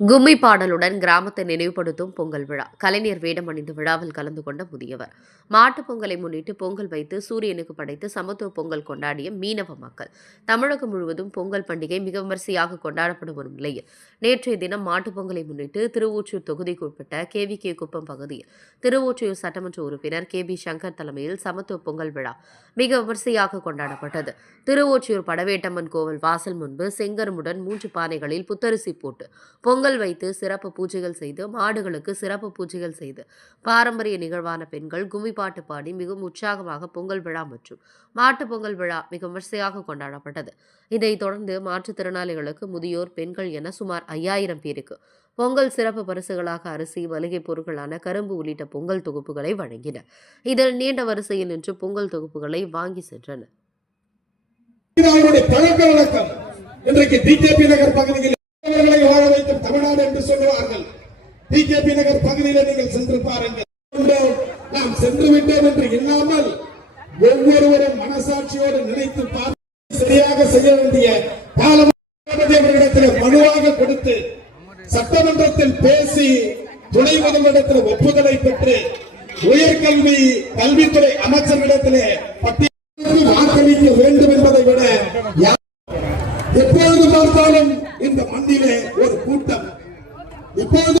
கும்மி பாடலுடன் கிராமத்தை நினைவுபடுத்தும் பொங்கல் விழா. கலைஞர் வேடம் அணிந்து விழாவில் கலந்து கொண்ட முதியவர். மாட்டுப் பொங்கலை முன்னிட்டு பொங்கல் வைத்து சூரியனுக்கு படைத்து சமத்துவ பொங்கல் கொண்டாடிய மீனவ மக்கள். தமிழகம் முழுவதும் பொங்கல் பண்டிகை மிக விமரிசையாக கொண்டாடப்படும் வரும் நிலையில் நேற்றைய தினம் மாட்டுப் பொங்கலை முன்னிட்டு திருவொற்றியூர் தொகுதிக்கு உட்பட்ட கேவி கே. குப்பம் பகுதியில் திருவொற்றியூர் சட்டமன்ற உறுப்பினர் கே. பி. சங்கர் தலைமையில் சமத்துவ பொங்கல் விழா மிக விமரிசையாக கொண்டாடப்பட்டது. திருவொற்றியூர் படவேட்டம்மன் கோவில் வாசல் முன்பு செங்கருமுடன் மூன்று பானைகளில் புத்தரிசி போட்டு பொங்கல் பொங்கல் வைத்து சிறப்பு பூஜைகள் செய்து மாடுகளுக்கு சிறப்பு பூஜைகள் செய்து பாரம்பரிய நிகழ்வான பெண்கள் கும்மிப்பாட்டு பாடி மிகவும் உற்சாகமாக பொங்கல் விழா மற்றும் மாட்டு பொங்கல் விழா மிக விமர்சையாக கொண்டாடப்பட்டது. இதைத் தொடர்ந்து மாற்றுத்திறனாளிகளுக்கு முதியோர் பெண்கள் என சுமார் ஐயாயிரம் பேருக்கு பொங்கல் சிறப்பு பரிசுகளாக அரிசி மளிகை பொருட்களான கரும்பு உள்ளிட்ட பொங்கல் தொகுப்புகளை வழங்கின. இதில் நீண்ட வரிசையில் நின்று பொங்கல் தொகுப்புகளை வாங்கி சென்றனர். தமிழ்நாடு என்று சொல்லுவார்கள். டிகேபி நகர் பகுதியில் நீங்கள் சென்று பாருங்கள். நாம் சென்று விட்டோம் என்று இல்லாமல் ஒவ்வொருவரும் மனசாட்சியோடு நினைத்து பார்த்து சரியாக செய்ய வேண்டிய காலம் அவர்களிடத்தில் மனுவாக கொடுத்து சட்டமன்றத்தில் பேசி துணை முதல்வரிடத்தில் ஒப்புதலை பெற்று உயர்கல்வி கல்வித்துறை அமைச்சர்களிடத்திலே பட்டியல் வாக்களிக்க வேண்டும் என்பதை விட எப்பொழுது பார்த்தாலும் இந்த மண்ணிலே ஒரு கூட்டம் இப்பொழுது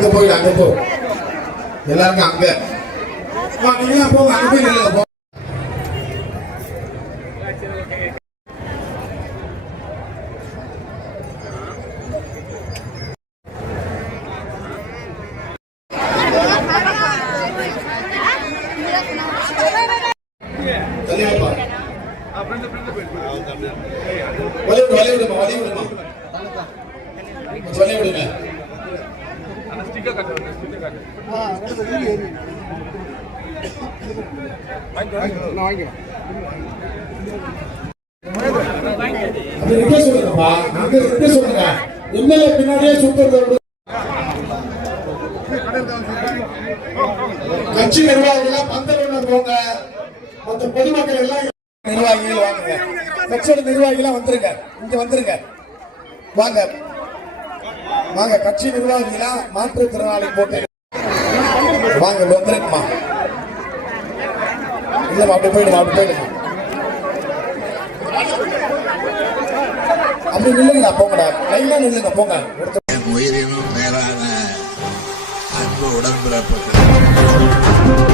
அங்க போயிடு அங்க போ. எல்லாருக்கும் அங்க. வா, போங்க அங்க போய் நில்லுங்க, போ. வழி விடு, வழி விடுமா, வழி விடுமா. கொஞ்சம் வழி விடுங்க. சொல்லுங்க. எம்எல்ஏ பின்னாடியே விடு. கட்சி நிர்வாகிகள் பந்தல் போங்க. மற்ற பொதுமக்கள் எல்லாம் நிர்வாகிகள் வாங்குங்க கட்சியோட நிர்வாகிகள் வந்துருங்க. இங்க வந்துருங்க. வாங்க. வாங்க கட்சி நிர்வாகிகளா மாற்றுத்திறனாளி போட்டு. வாங்க வந்துருக்குமா இல்லம்மா அப்படி போயிடுமா அப்படி போயிடுமா? அப்படி நில்லுங்கடா போங்கடா. லைனா நில்லுங்க போங்க. என் உயிரினும் மேலான அன்பு உடன்பிறப்புகள்.